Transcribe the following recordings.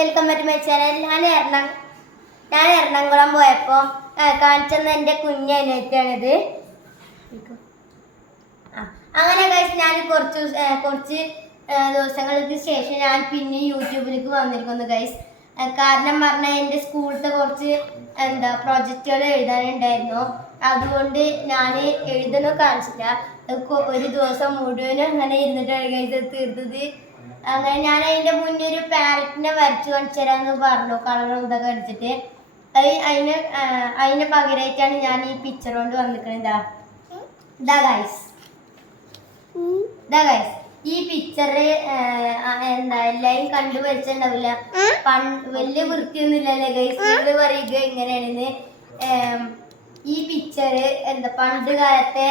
Welcome back to my channel. ഞാൻ എറണാകുളം പോയപ്പോൾ കാണിച്ചെന്ന എൻ്റെ കുഞ്ഞനിയത്തിയാണിത്. അങ്ങനെ കഴിച്ച് ഞാൻ കുറച്ച് ദിവസങ്ങൾക്ക് ശേഷം ഞാൻ പിന്നെ യൂട്യൂബിലേക്ക് വന്നിരിക്കുന്നു ഗൈസ്. കാരണം പറഞ്ഞാൽ എൻ്റെ സ്കൂളിലത്തെ കുറച്ച് പ്രൊജക്റ്റുകൾ എഴുതാനുണ്ടായിരുന്നു. അതുകൊണ്ട് ഞാൻ എഴുതാനോ കാണിച്ചില്ല. ഒരു ദിവസം മുഴുവനും അങ്ങനെ ഇരുന്നിട്ടാണ് ഗൈസ് തീർത്തത്. അങ്ങനെ ഞാൻ അതിൻ്റെ മുന്നേ ഒരു പാരറ്റിനെ വരച്ച് കാണിച്ചു തരാമെന്ന് പറഞ്ഞു, കളറും ഇതൊക്കെ അടിച്ചിട്ട്. അതിന് പകരമായിട്ടാണ് ഞാൻ ഈ പിക്ചർ കൊണ്ട് വന്നിരിക്കുന്നത്. ഇതാ ഗൈസ്, ഈ പിക്ചർ എല്ലാവരും കണ്ടുപരിച്ചിട്ടുണ്ടാവില്ല. വലിയ വൃത്തിയൊന്നുമില്ലല്ലേ ഗൈസ്, നിങ്ങൾ പറയുക ഇങ്ങനെയാണെന്ന്. ഈ പിക്ചർ പണ്ട് കാലത്തെ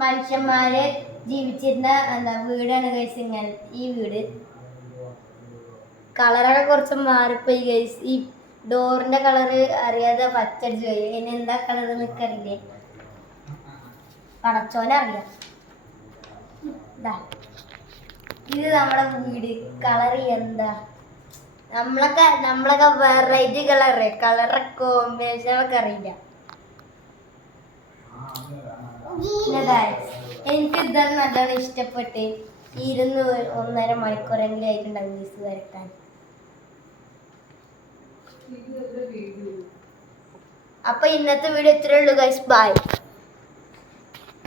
മനുഷ്യന്മാര് ജീവിച്ചിരുന്ന വീടാണ് ഗൈസ്. ഇങ്ങനെ ഈ വീട് കളറൊക്കെ കുറച്ച് മാറിപ്പോയി ഗൈസ്. ഈ ഡോറിന്റെ കളറ് അറിയാതെ പച്ചടിച്ചു പോയി. ഇനി എന്താ കളർ നിൽക്കറിയില്ലേ, പടച്ചോനറിയാം. ഇത് നമ്മുടെ വീട്. കളറ് എന്താ, നമ്മളൊക്കെ വെറൈറ്റി കളറൊക്കെ കോമ്പിനേഷനൊക്കെ അറിയില്ല. എനിക്ക് ഇതാണ് നല്ലോണം ഇഷ്ടപ്പെട്ട് 1.5 മണിക്കൂറെങ്കിലും ആയിട്ടുണ്ടാവും മിസ് വരട്ടാൻ. അപ്പൊ ഇന്നത്തെ വീഡിയോ ഇത്രയേ ഉള്ളൂ ഗൈസ്. ബൈ.